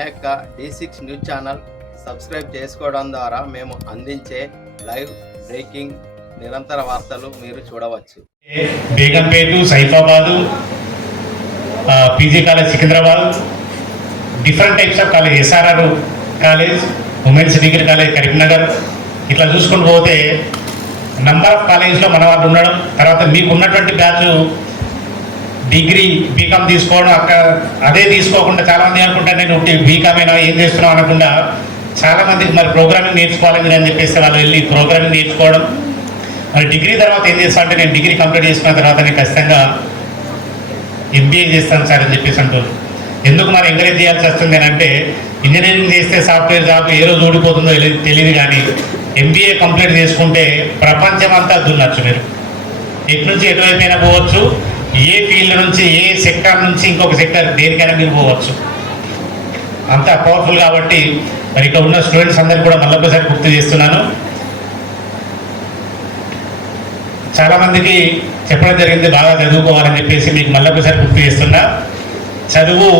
యొక్క D six news channel subscribe చేసుకోవడం ద్వారా మేము అందించే లైవ్ బ్రేకింగ్ నిరంతర వార్తలు మీరు చూడవచ్చు. Begumpet Saifabad PG college Secunderabad different types of college SRR college women's degree college Karimnagar ఇట్లా చూసుకుంటూ పోతే నంబర్ ఆఫ్ కాలేజెస్లో మన వాళ్ళు ఉండడం తర్వాత మీకు ఉన్నటువంటి బ్యాచ్ డిగ్రీ బీకామ్ తీసుకోవడం అక్కడ అదే తీసుకోకుండా చాలామంది అనుకుంటారు నేను బీకామ్ అయినా ఏం చేస్తున్నావు? అనకుండా చాలామందికి మరి ప్రోగ్రామింగ్ నేర్చుకోవాలి మీరు అని చెప్పేసి వాళ్ళు వెళ్ళి ప్రోగ్రామింగ్ నేర్చుకోవడం మరి డిగ్రీ తర్వాత ఏం చేస్తా అంటే నేను డిగ్రీ కంప్లీట్ చేసుకున్న తర్వాత నేను ఖచ్చితంగా ఎంబీఏ చేస్తాను సార్ అని చెప్పేసి అంటారు ఎందుకు మరి ఎంకరేజ్ చేయాల్సి వస్తుంది అని అంటే ఇంజనీరింగ్ చేస్తే సాఫ్ట్వేర్ జాబ్ ఏ రోజు ఓడిపోతుందో తెలియదు కానీ ఎంబీఏ కంప్లీట్ చేసుకుంటే ప్రపంచం అంతా దున్నచ్చు మీరు. ఎటు నుంచి ఎటువైపోయినా పోవచ్చు. ఏ ఫీల్డ్ నుంచి ఏ సెక్టార్ నుంచి ఇంకొక సెక్టార్ దేనికైనా మీరు పోవచ్చు. అంత పవర్ఫుల్ కాబట్టి మరి ఇక్కడ ఉన్న స్టూడెంట్స్ అందరికీ కూడా మళ్ళొకసారి గుర్తు చేస్తున్నాను. చాలామందికి చెప్పడం జరిగింది బాగా చదువుకోవాలని చెప్పేసి మీకు మళ్ళొకసారి గుర్తు చేస్తున్నా. చదువు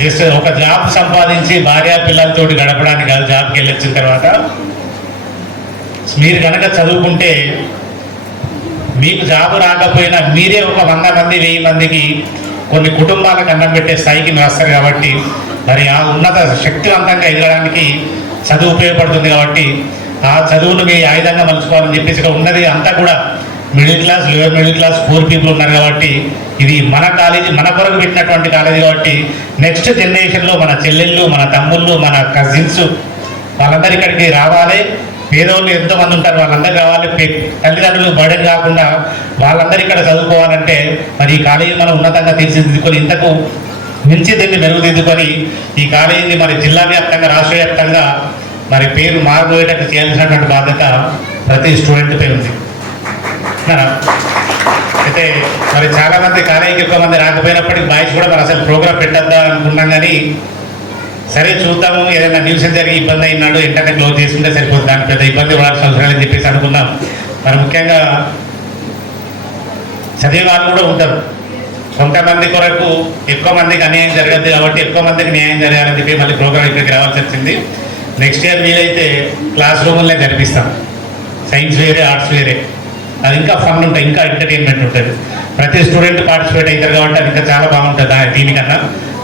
జస్ట్ ఒక జాబ్ సంపాదించి భార్యా పిల్లలతోటి గడపడానికి కాదు జాబ్కి వెళ్ళొచ్చిన తర్వాత. మీరు కనుక చదువుకుంటే మీకు జాబ్ రాకపోయినా మీరే ఒక వంద మంది వెయ్యి మందికి కొన్ని కుటుంబాలకు అన్నం పెట్టే స్థాయికి మీరు కాబట్టి మరి ఆ ఉన్నత శక్తివంతంగా ఎదగడానికి చదువు ఉపయోగపడుతుంది కాబట్టి ఆ చదువును మీ ఆయుధంగా మలుచుకోవాలని చెప్పేసి ఇక్కడ ఉన్నది అంతా కూడా middle class lower middle class poor people ఉన్నారు కాబట్టి ఇది మన కాలేజీ మన కొరకు పెట్టినటువంటి కాలేజీ కాబట్టి నెక్స్ట్ జనరేషన్లో మన చెల్లెళ్ళు మన తమ్ముళ్ళు మన కజిన్స్ వాళ్ళందరూ ఇక్కడికి రావాలి. పేదవాళ్ళు ఎంతో మంది ఉంటారు? వాళ్ళందరూ కావాలి. తల్లిదండ్రులు బర్డెన్ కాకుండా వాళ్ళందరూ ఇక్కడ చదువుకోవాలంటే మరి ఈ కాలేజీ మనం ఉన్నతంగా తీర్చిదిద్దుకొని ఇంతకు మించి దీన్ని మెరుగుదిద్దుకొని ఈ కాలేజీని మరి జిల్లా వ్యాప్తంగా రాష్ట్ర వ్యాప్తంగా మరి పేరు మారిపోయేటట్టు చేయాల్సినటువంటి బాధ్యత ప్రతి స్టూడెంట్పై ఉంది. అయితే మరి చాలామంది కాలేజీకి ఎక్కువ మంది రాకపోయినప్పటికీ బాయ్స్ కూడా మరి అసలు ప్రోగ్రామ్ పెట్టద్దా అనుకున్నాం కానీ సరే చూద్దాము. ఏదైనా న్యూస్ జరిగి ఇబ్బంది అయినాడు ఇంటర్నెట్ క్లోజ్ చేసుకుంటే సరిపోతుంది దాని పెద్ద ఇబ్బంది పడాల్సిన అవసరం లేదని చెప్పేసి అనుకున్నాం. మరి ముఖ్యంగా చదివే వాళ్ళు కూడా ఉంటారు. కొంతమంది కొరకు ఎక్కువ మందికి అన్యాయం జరగద్దు కాబట్టి ఎక్కువ మందికి న్యాయం జరగాలని చెప్పి మళ్ళీ ప్రోగ్రామ్ ఇక్కడికి రావాల్సి వచ్చింది. నెక్స్ట్ ఇయర్ వీలైతే క్లాస్ రూమ్లే కనిపిస్తాం సైన్స్ వేరే ఆర్ట్స్ వేరే. అది ఇంకా ఫన్ ఉంటుంది ఇంకా ఎంటర్టైన్మెంట్ ఉంటుంది. ప్రతి స్టూడెంట్ పార్టిసిపేట్ అవుతారు కాబట్టి అది ఇంకా చాలా బాగుంటుంది దీనికన్నా.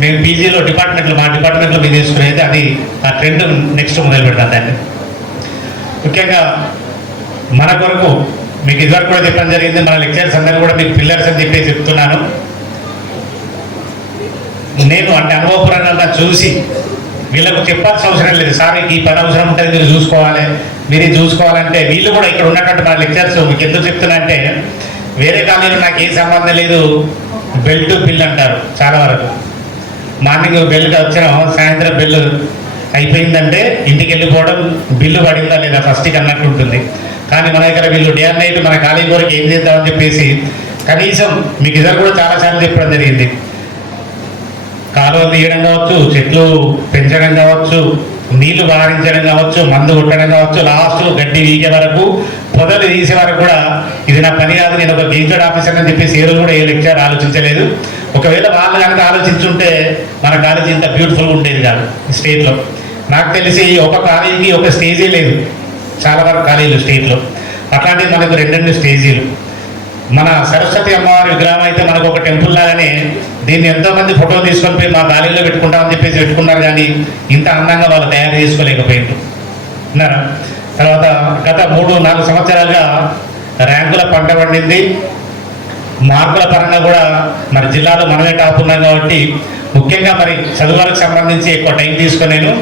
మేము పీజీలో డిపార్ట్మెంట్లో మా డిపార్ట్మెంట్లో మేము తీసుకునేది అది ఆ ట్రెండ్ నెక్స్ట్ మొదలు పెడతాం దాన్ని. ముఖ్యంగా మన కొరకు మీకు ఇదివరకు కూడా చెప్పడం జరిగింది మన లెక్చర్స్ అందరూ కూడా మీకు పిల్లర్స్ అని చెప్పి చెప్తున్నాను. నేను అంటే అనుభవపూర్వకంగా చూసి వీళ్ళకు చెప్పాల్సిన అవసరం లేదు. సార్ మీకు ఈ పని అవసరం ఉంటుంది మీరు చూసుకోవాలి. మీరు చూసుకోవాలంటే వీళ్ళు కూడా ఇక్కడ ఉన్నటువంటి మన లెక్చర్స్ మీకు ఎందుకు చెప్తున్నా అంటే వేరే కాలేజీలో నాకు ఏ సంబంధం లేదు. బెల్ టు బిల్ అంటారు చాలా వరకు. మార్నింగ్ బెల్గా వచ్చిన సాయంత్రం బిల్లు అయిపోయిందంటే ఇంటికి వెళ్ళిపోవడం బిల్లు పడిందా లేదా ఫస్ట్కి అన్నట్టు ఉంటుంది. కానీ మన దగ్గర వీళ్ళు డే అండ్ నైట్ మన ఖాళీ వరకు ఏం చేద్దామని చెప్పేసి కనీసం మీకు ఇద్దరు కూడా చాలాసార్లు చెప్పడం జరిగింది. కాలువలు తీయడం కావచ్చు చెట్లు పెంచడం కావచ్చు నీళ్ళు బారించడం కావచ్చు మందు కొట్టడం కావచ్చు లాస్ట్ గడ్డి వీకే వరకు పొదలు తీసే వరకు కూడా ఇది నా పని కాదు నేను ఒక గెజిటెడ్ ఆఫీసర్ అని చెప్పేసి ఏ రోజు కూడా ఏ లెక్చర్ ఆలోచించలేదు. ఒకవేళ వాళ్ళు కనుక ఆలోచించుంటే మన కాలేజీ ఇంత బ్యూటిఫుల్గా ఉండేది కాదు స్టేట్లో నాకు తెలిసి ఒక కాలేజీకి ఒక స్టేజీ లేదు. చాలా వరకు కాలేజీలు స్టేట్లో అట్లాంటివి మనకు రెండు రెండు స్టేజీలు మన సరస్వతి అమ్మవారి విగ్రహం అయితే మనకు ఒక టెంపుల్ లాగానే దీన్ని ఎంతోమంది ఫోటో తీసుకొని పోయి మా గాలిలో పెట్టుకుంటామని చెప్పేసి పెట్టుకున్నారు కానీ ఇంత అందంగా వాళ్ళు తయారు చేసుకోలేకపోయారు విన్నారా? తర్వాత గత మూడు నాలుగు సంవత్సరాలుగా ర్యాంకుల పంట పండింది. మార్కుల పరంగా కూడా మరి జిల్లాలో మనమే టాప్ ఉన్నాం కాబట్టి ముఖ్యంగా మరి చదువులకు సంబంధించి ఎక్కువ టైం తీసుకునేను.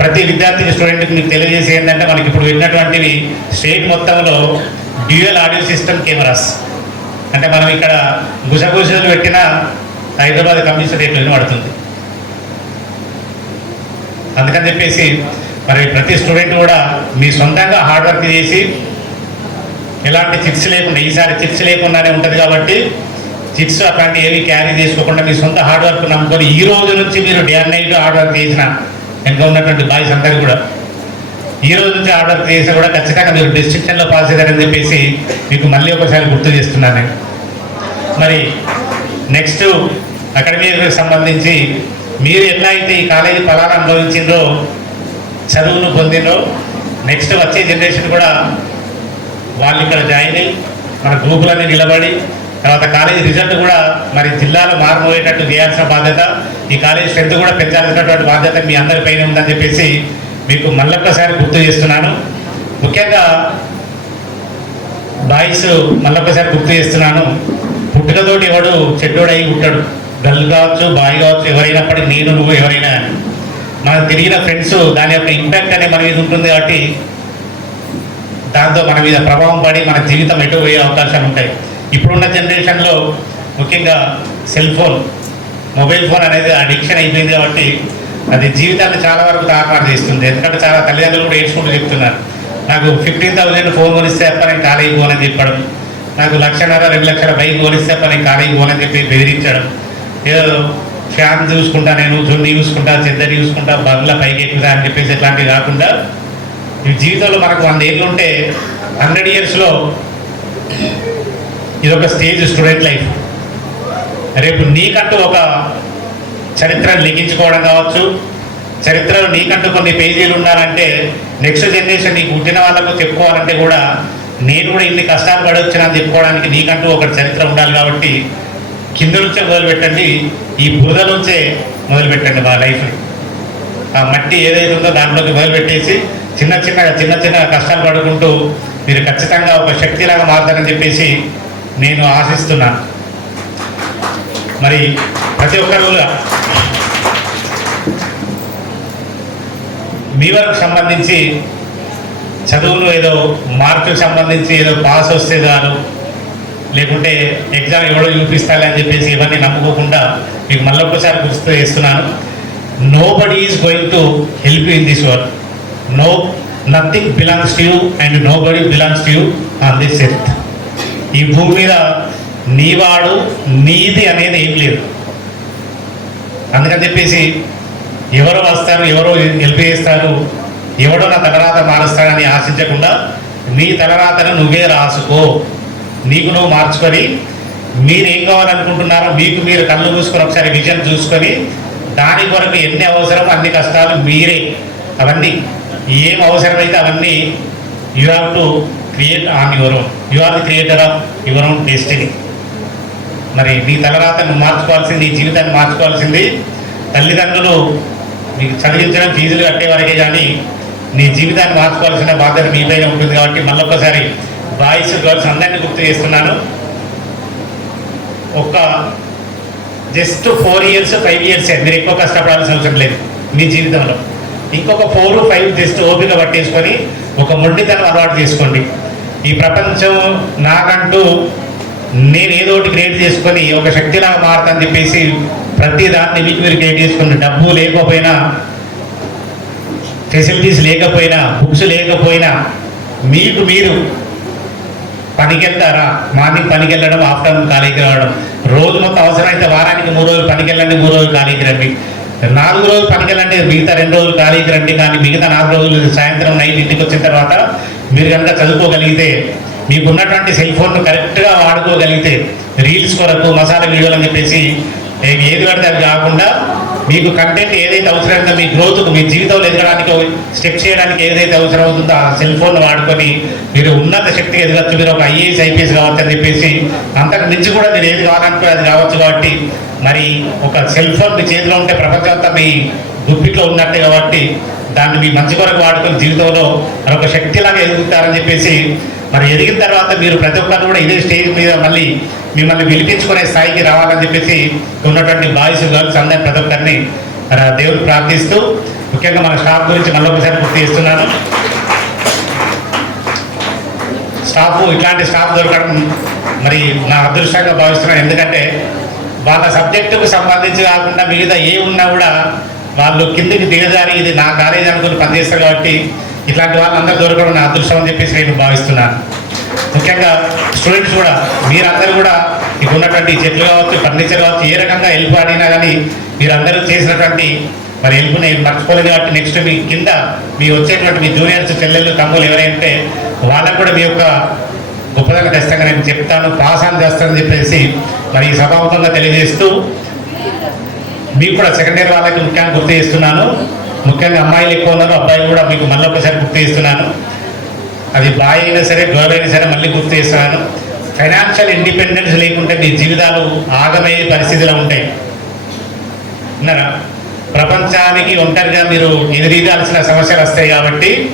ప్రతి విద్యార్థికి స్టూడెంట్కి మీకు తెలియజేసి ఏంటంటే మనకి ఇప్పుడు విన్నటువంటివి స్టేట్ మొత్తంలో డ్యూయల్ ఆడియో సిస్టమ్ కెమెరాస్. అంటే మనం ఇక్కడ గుసగుసలు పెట్టిన హైదరాబాద్ కమిషనరేట్ వినబడుతుంది అందుకని చెప్పేసి మరి ప్రతి స్టూడెంట్ కూడా మీ సొంతంగా హార్డ్ వర్క్ చేసి ఎలాంటి చిప్స్ లేకుండా ఈసారి చిప్స్ లేకుండానే ఉంటుంది కాబట్టి చిప్స్ అట్లాంటి ఏవి క్యారీ చేసుకోకుండా మీ సొంత హార్డ్ వర్క్ నమ్ముకొని ఈ రోజు నుంచి మీరు day and night hard work చేసిన ఇంకా ఉన్నటువంటి బాయ్స్ అందరూ కూడా ఈ రోజు నుంచి హార్డ్ వర్క్ కూడా ఖచ్చితంగా మీరు డిస్ట్రిక్షన్లో పాస్ అయ్యారని చెప్పేసి మీకు మళ్ళీ ఒకసారి గుర్తు చేస్తున్నాను. మరి నెక్స్ట్ అకాడమీకి సంబంధించి మీరు ఎలా అయితే ఈ కాలేజీ ఫలాన్ని అనుభవించిందో చదువును పొందిందో నెక్స్ట్ వచ్చే జనరేషన్ కూడా వాళ్ళు ఇక్కడ జాయిన్ అయ్యి మన గ్రూపులన్నీ నిలబడి తర్వాత కాలేజీ రిజల్ట్ కూడా మరి జిల్లాలో మారుమోయేటట్టు చేయాల్సిన బాధ్యత ఈ కాలేజీ స్ట్రెంత్ కూడా పెంచాల్సినటువంటి బాధ్యత మీ అందరిపైన ఉందని చెప్పేసి మీకు మళ్ళొక్కసారి గుర్తు చేస్తున్నాను. ముఖ్యంగా బాయ్స్ మళ్ళొక్కసారి గుర్తు చేస్తున్నాను. పుట్టుకతోటి ఎవడు చెడ్డోడై ఉంటాడు. గర్ల్ కావచ్చు బాయ్ కావచ్చు ఎవరైనప్పటికీ నేను నువ్వు ఎవరైనా మనకు తిరిగిన ఫ్రెండ్స్ దాని యొక్క ఇంపాక్ట్ అనేది మన మీద ఉంటుంది కాబట్టి దాంతో మన మీద ప్రభావం పడి మన జీవితం ఎటు పోయే అవకాశాలు ఉంటాయి. ఇప్పుడున్న జనరేషన్లో ముఖ్యంగా సెల్ ఫోన్ మొబైల్ ఫోన్ అనేది అడిక్షన్ అయిపోయింది కాబట్టి అది జీవితాన్ని చాలా వరకు తారుమారు చేస్తుంది. ఎందుకంటే చాలా తల్లిదండ్రులు కూడా ఏడ్చుకుంటూ చెప్తున్నారు. నాకు ఫిఫ్టీన్ థౌసండ్ ఫోన్ కొనిస్తే తప్ప నేను కాలేజీ పోనని చెప్పడం నాకు లక్షన్నర రెండు లక్షల బైక్ కొనిస్తే తప్ప నేను కాలేజీ పోనని చెప్పి బెదిరించడం ఏదో ఫ్యాన్ చూసుకుంటా నేను జొన్ని చూసుకుంటా చెద్దరి చూసుకుంటా బంగ్లా పైకి ఎక్కుతా అని చెప్పేసి ఇట్లాంటివి కాకుండా జీవితంలో మనకు వంద ఏళ్ళు ఉంటే హండ్రెడ్ ఇయర్స్లో ఇది ఒక స్టేజ్ స్టూడెంట్ లైఫ్. రేపు నీకంటూ ఒక చరిత్రను లిఖించుకోవడం కావచ్చు. చరిత్రలో నీకంటూ కొన్ని పేజీలు ఉన్నారంటే నెక్స్ట్ జనరేషన్ నీకు పుట్టిన వాళ్ళకు చెప్పుకోవాలంటే కూడా నేను కూడా ఇన్ని కష్టాలు పడవచ్చునని చెప్పుకోవడానికి నీకంటూ ఒక చరిత్ర ఉండాలి కాబట్టి కింద నుంచే మొదలుపెట్టండి ఈ బురద నుంచే మొదలుపెట్టండి మా లైఫ్ని. ఆ మట్టి ఏదైతే ఉందో దాంట్లోకి మొదలుపెట్టేసి చిన్న చిన్న చిన్నగా చిన్న చిన్న కష్టాలు పడుకుంటూ మీరు ఖచ్చితంగా ఒక శక్తిలాగా మారుతారని చెప్పేసి నేను ఆశిస్తున్నాను మరి ప్రతి ఒక్కరు కూడా మీ వరకు సంబంధించి చదువులు ఏదో మార్కులకు సంబంధించి ఏదో పాస్ వస్తే చాలు లేకుంటే ఎగ్జామ్ ఎవడో చూపిస్తాలే అని చెప్పేసి ఇవన్నీ నమ్ముకోకుండా మీకు మళ్ళొక్కసారి గుర్తు చేస్తున్నాను. Nobody is going to help in this work no nothing belongs to you and nobody belongs to you on this earth ఈ భూమి మీద నీవాడు నీది అనేది ఏం లేదు. అందుకని చెప్పేసి ఎవరో వస్తారు ఎవరో హెల్ప్ చేస్తారు ఎవడో నా తలరాత మారుస్తాడని ఆశించకుండా నీ తలరాతను నువ్వే రాసుకో. నీకు నువ్వు మార్చుకొని మీరు ఏం కావాలనుకుంటున్నారో మీకు మీరు కళ్ళు మూసుకొని ఒకసారి విజన్ చూసుకొని దాని కొరకు ఎన్ని అవసరం అన్ని కష్టాలు మీరే. అవన్నీ ఏం అవసరమైతే అవన్నీ you have to create on your own you are the creator of your own destiny మరి నీ తలరాతను మార్చుకోవాల్సింది నీ జీవితాన్ని మార్చుకోవాల్సింది తల్లిదండ్రులు మీకు చదివించడం ఫీజులు కట్టేవారికే కానీ నీ జీవితాన్ని మార్చుకోవాల్సిన బాధ్యత మీపైన ఉంటుంది కాబట్టి మళ్ళొక్కసారి బాయ్స్ గర్ల్స్ అందరినీ గుర్తు చేస్తున్నాను. ఒక just four years five years మీరు ఎక్కువ కష్టపడాల్సిన అవసరం లేదు మీ జీవితంలో. ఇంకొక ఫోర్ ఫైవ్ జస్ట్ ఓపిక పట్టేసుకొని ఒక మొండితనం అలవాటు చేసుకోండి. ఈ ప్రపంచం నాకంటూ నేను ఏదో ఒకటి క్రియేట్ చేసుకొని ఒక శక్తిలాగా మారుతాను చెప్పేసి ప్రతి దాన్ని మీకు మీరు క్రియేట్ చేసుకుని డబ్బు లేకపోయినా ఫెసిలిటీస్ లేకపోయినా బుక్స్ లేకపోయినా మీకు మీరు పనికి వెళ్తారా మార్నింగ్ పనికి వెళ్ళడం ఆఫ్టర్నూన్ ఖాళీకి రావడం. రోజు మొత్తం అవసరమైతే వారానికి మూడు రోజులు పనికి వెళ్ళండి మూడు రోజులు ఖాళీకి రండి. నాలుగు రోజులు పనికి మిగతా రెండు రోజులు ఖాళీకి రండి కానీ మిగతా నాలుగు రోజులు సాయంత్రం నైట్ ఇంటికి వచ్చిన తర్వాత మీరు కనుక చదువుకోగలిగితే మీకున్నటువంటి సెల్ ఫోన్ను కరెక్ట్గా వాడుకోగలిగితే రీల్స్ కొరకు మసాలా వీడియోలు అని చెప్పేసి ఏది పడితే అది కాకుండా మీకు కంటెంట్ ఏదైతే అవసరమైందో మీ గ్రోత్కు మీ జీవితంలో ఎదగడానికి స్టెప్ చేయడానికి ఏదైతే అవసరం అవుతుందో ఆ సెల్ ఫోన్ వాడుకొని మీరు ఉన్నత శక్తిగా ఎదగచ్చు. మీరు ఒక ఐఏఎస్ ఐపీఎస్ కావచ్చు అని చెప్పేసి అంతకు మించి కూడా మీరు ఏది కావాలనుకో అది కావచ్చు కాబట్టి మరి ఒక సెల్ ఫోన్ మీ చేతిలో ఉంటే ప్రపంచం అంతా మీ గుప్పిట్లో ఉన్నట్టే కాబట్టి దాన్ని మీ మంచి కొరకు వాడుకొని జీవితంలో మరొక శక్తిలాగా ఎదుగుతారని చెప్పేసి మరి ఎదిగిన తర్వాత మీరు ప్రతి ఒక్కరు కూడా ఇదే స్టేజ్ మీద మళ్ళీ మిమ్మల్ని పిలిపించుకునే స్థాయికి రావాలని చెప్పేసి ఉన్నటువంటి బాయ్స్ గర్ల్స్ అందరి ప్రతి ఒక్కరిని దేవుడు ప్రార్థిస్తూ ముఖ్యంగా మన స్టాఫ్ గురించి మళ్ళీ ఒకసారి గుర్తు చేస్తున్నాను. స్టాఫ్ ఇట్లాంటి స్టాఫ్ దొరకడం మరి నా అదృష్టంగా భావిస్తున్నాను. ఎందుకంటే వాళ్ళ సబ్జెక్టుకు సంబంధించి కాకుండా మిగతా ఏ ఉన్నా కూడా వాళ్ళు కిందికి దిగజారి ఇది నా కాలేజ్ అనుకుని పనిచేస్తారు కాబట్టి ఇట్లాంటి వాళ్ళందరూ దొరకడం నా అదృష్టం అని చెప్పేసి నేను భావిస్తున్నాను. ముఖ్యంగా స్టూడెంట్స్ కూడా మీరందరూ కూడా ఇక్కడ ఉన్నటువంటి చెట్లు కావచ్చు ఫర్నిచర్ కావచ్చు ఏ రకంగా హెల్ప్ అడిగినా కానీ మీరందరూ చేసినటువంటి మరి హెల్ప్ నేను మర్చిపోలేదు కాబట్టి నెక్స్ట్ మీ కింద మీ వచ్చేటువంటి మీ జూనియర్స్ చెల్లెళ్ళు తమ్ముళ్ళు ఎవరైతే వాళ్ళకు కూడా మీ యొక్క గొప్పదనం ఖచ్చితంగా నేను చెప్తాను పాసాన్ని ఆన్ చేస్తానని చెప్పేసి మరి ఈ సభాముఖంగా తెలియజేస్తూ మీకు కూడా సెకండ్ ఇయర్ వాళ్ళకి ముఖ్యంగా గుర్తు చేస్తున్నాను. ముఖ్యంగా అమ్మాయిలు ఎక్కువ ఉన్నారు అబ్బాయిలు కూడా మీకు మళ్ళీ ఒకసారి గుర్తు చేస్తున్నాను. అది బాయ్ అయినా సరే గర్ల్ అయినా సరే మళ్ళీ గుర్తు చేస్తున్నాను. ఫైనాన్షియల్ ఇండిపెండెన్స్ లేకుంటే మీ జీవితాలు ఆగమయ్యే పరిస్థితిలో ఉంటాయి. ఉన్నారా? ప్రపంచానికి ఒంటరిగా మీరు ఎదురీదాల్సిన సమస్యలు వస్తాయి కాబట్టి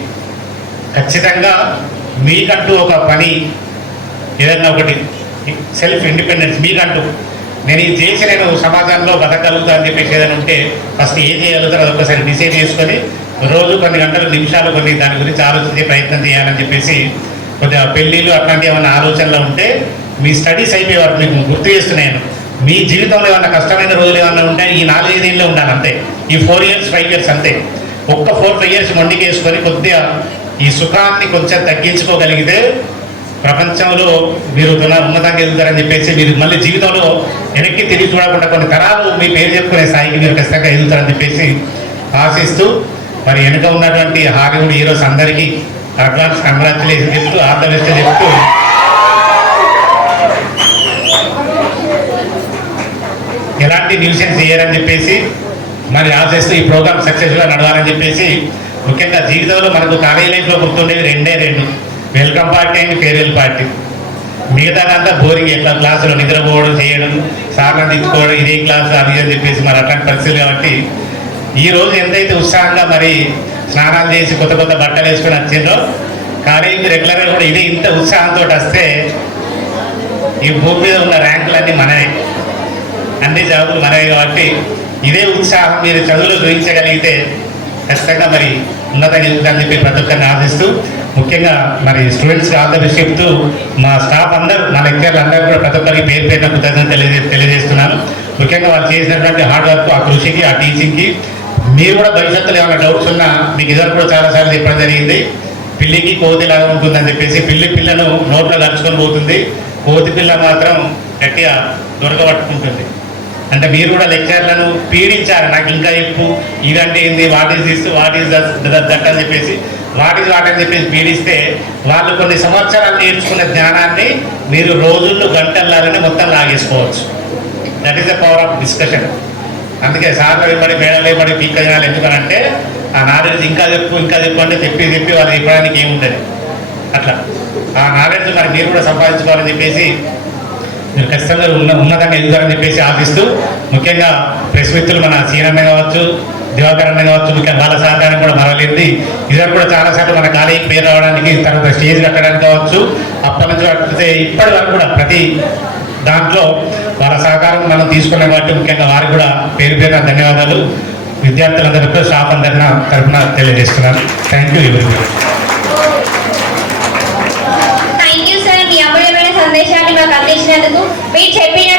ఖచ్చితంగా మీకంటూ ఒక పని ఏదన్నా ఒకటి సెల్ఫ్ ఇండిపెండెన్స్ మీకంటూ. నేను ఇది చేసి నేను సమాజంలో బతకగలుగుతా అని చెప్పేసి ఏదైనా ఉంటే ఫస్ట్ ఏం చేయగలుగుతారో అది ఒకసారి డిసైడ్ చేసుకొని రోజు కొన్ని గంటలు నిమిషాలు కొన్ని దాని గురించి ఆలోచించే ప్రయత్నం చేయాలని చెప్పేసి కొద్దిగా పెళ్ళిళ్ళు అట్లాంటి ఏమైనా ఆలోచనలు ఉంటే మీ స్టడీస్ అయిపోయే వరకు మీకు గుర్తు చేస్తున్నాను మీ జీవితంలో ఏమైనా కష్టమైన రోజులు ఏమైనా ఉంటే ఈ నాలుగైదేళ్ళు ఉండాలి అంతే. ఈ ఫోర్ ఇయర్స్ ఫైవ్ ఇయర్స్ అంతే. ఒక్క ఫోర్ ఫైవ్ ఇయర్స్ మొండికేసుకొని కొద్దిగా ఈ సుఖాన్ని కొంచెం తగ్గించుకోగలిగితే ప్రపంచంలో మీరు ఉన్న- ఉన్నతంగా ఎదుగుతారని చెప్పేసి మీరు మళ్ళీ జీవితంలో వెనక్కి తిరిగి చూడకుండా కొన్ని తరాలు మీ పేరు చెప్పుకునే స్థాయికి మీరు ఖచ్చితంగా ఎదుగుతారని చెప్పేసి ఆశిస్తూ మరి వెనుక ఉన్నటువంటి హాలీవుడ్ హీరోస్ అందరికీ అడ్వాన్స్ కంగ్రాచులేషన్ చెప్తూ ఆల్ చెప్తూ ఎలాంటి న్యూసెన్స్ చేయరని చెప్పేసి మరి ఆశిస్తూ ఈ ప్రోగ్రామ్ సక్సెస్గా నడవాలని చెప్పేసి ముఖ్యంగా జీవితంలో మనకు కాలేజ్ లైఫ్లో గుర్తుండేవి రెండే రెండు. Welcome party and farewell party. మిగతాదంతా బోరింగ్ ఎట్లా క్లాసులో నిద్రపోవడం చేయడం సాగం తెచ్చుకోవడం ఇదే క్లాస్ అది అని చెప్పేసి మరి అట్లాంటి పరిస్థితులు కాబట్టి ఈ రోజు ఎంతైతే ఉత్సాహంగా మరి స్నానాలు చేసి కొత్త కొత్త బట్టలు వేసుకొని వచ్చిందో కాలేజీకి రెగ్యులర్గా కూడా ఇదే ఇంత ఉత్సాహంతో వస్తే ఈ భూమి మీద ఉన్న ర్యాంకులన్నీ మనమే అన్ని జాబులు మనవే కాబట్టి ఇదే ఉత్సాహం మీరు చదువులో గ్రహించగలిగితే ఖచ్చితంగా మరి ఉన్నత అని చెప్పి ప్రతి ఒక్కరిని ఆశిస్తూ ముఖ్యంగా మరి స్టూడెంట్స్ ఆల్ చెప్తూ మా స్టాఫ్ అందరూ మా లెక్చర్లు అందరూ కూడా ప్రతి ఒక్కరికి పేరు పేరున కృతజ్ఞత తెలియజే తెలియజేస్తున్నాను. ముఖ్యంగా వాళ్ళు చేసినటువంటి హార్డ్ వర్క్ ఆ కృషికి ఆ టీచింగ్కి మీరు కూడా భవిష్యత్తులో ఏమైనా డౌట్స్ ఉన్నా మీకు ఇద్దరు కూడా చాలాసార్లు చెప్పడం జరిగింది. పిల్లికి కోతి లాగా ఉంటుందని చెప్పేసి పిల్లి పిల్లను నోట్లో నడుచుకొని పోతుంది. కోతి పిల్ల మాత్రం గట్టిగా దొరకబట్టుకుంటుంది. అంటే మీరు కూడా లెక్చర్లను పీడించారు నాకు ఇంకా చెప్పు ఇదంటే ఏంది? What is this what is that అని చెప్పేసి వాట్ ఈస్ చెప్పి పీడిస్తే వాళ్ళు కొన్ని సంవత్సరాలు నేర్చుకున్న జ్ఞానాన్ని మీరు రోజుల్లో గంటల్లాగానే మొత్తం లాగేసుకోవచ్చు. That is the power of discussion అందుకే సార్లు ఇవ్వబడి మేడలు ఇవ్వబడి పీక జనాలు ఎందుకనంటే ఆ నాలెడ్జ్ ఇంకా చెప్పు ఇంకా చెప్పు అంటే చెప్పి చెప్పి వాళ్ళు ఇవ్వడానికి ఏముండదు. అట్లా. ఆ నాలెడ్జ్ మరి మీరు కూడా సంపాదించుకోవాలని చెప్పేసి మీరు ఖచ్చితంగా ఉన్న ఉన్నతంగా ఎదుగుతారని చెప్పేసి ఆశిస్తూ ముఖ్యంగా ప్రెస్ మిత్రులు మన సీనన్న కావచ్చు దివాకర్ అన్న కావచ్చు ముఖ్యంగా వాళ్ళ సహకారం కూడా మరలింది ఇద్దరు కూడా చాలాసార్లు మన కాలేజీకి పేరు రావడానికి తర్వాత స్టేజ్ కట్టడానికి కావచ్చు. అప్పటి నుంచి పడితే ఇప్పటి వరకు కూడా ప్రతి దాంట్లో వాళ్ళ సహకారం మనం తీసుకున్నాం కాబట్టి ముఖ్యంగా వారికి కూడా పేరు పేరున ధన్యవాదాలు. విద్యార్థులందరికీ స్టాఫ్ అందరిన తరఫున తెలియజేస్తున్నాను. థ్యాంక్ యూ ఎవరి థ్యాంక్ యూ సార్ మీ అమూల్యమైన సందేశాన్ని మాకు అందించినందుకు. మీరు చెప్పిన